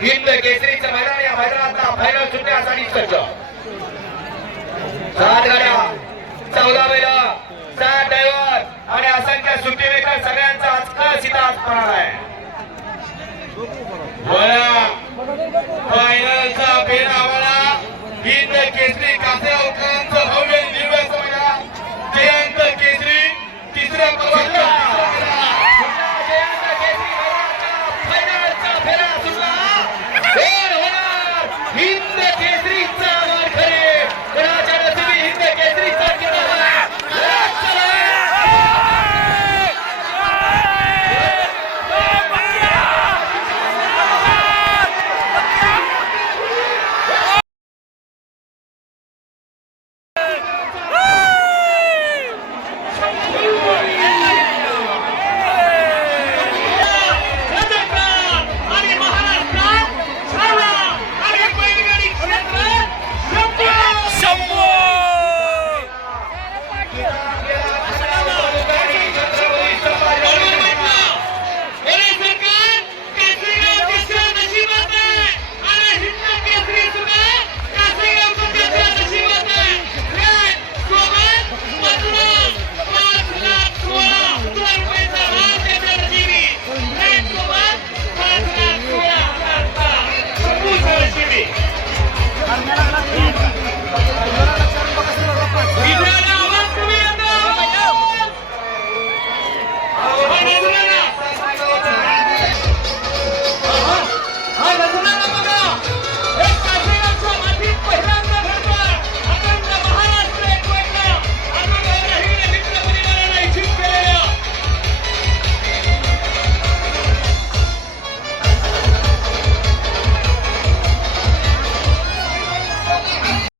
हिंद केसरीचं मैदान या मैदानाचा फायनल सुटण्यासाठी सज्ज सात गाड्या चौदा बैल सात ड्रायव्हर आणि असंख्य सुट्टी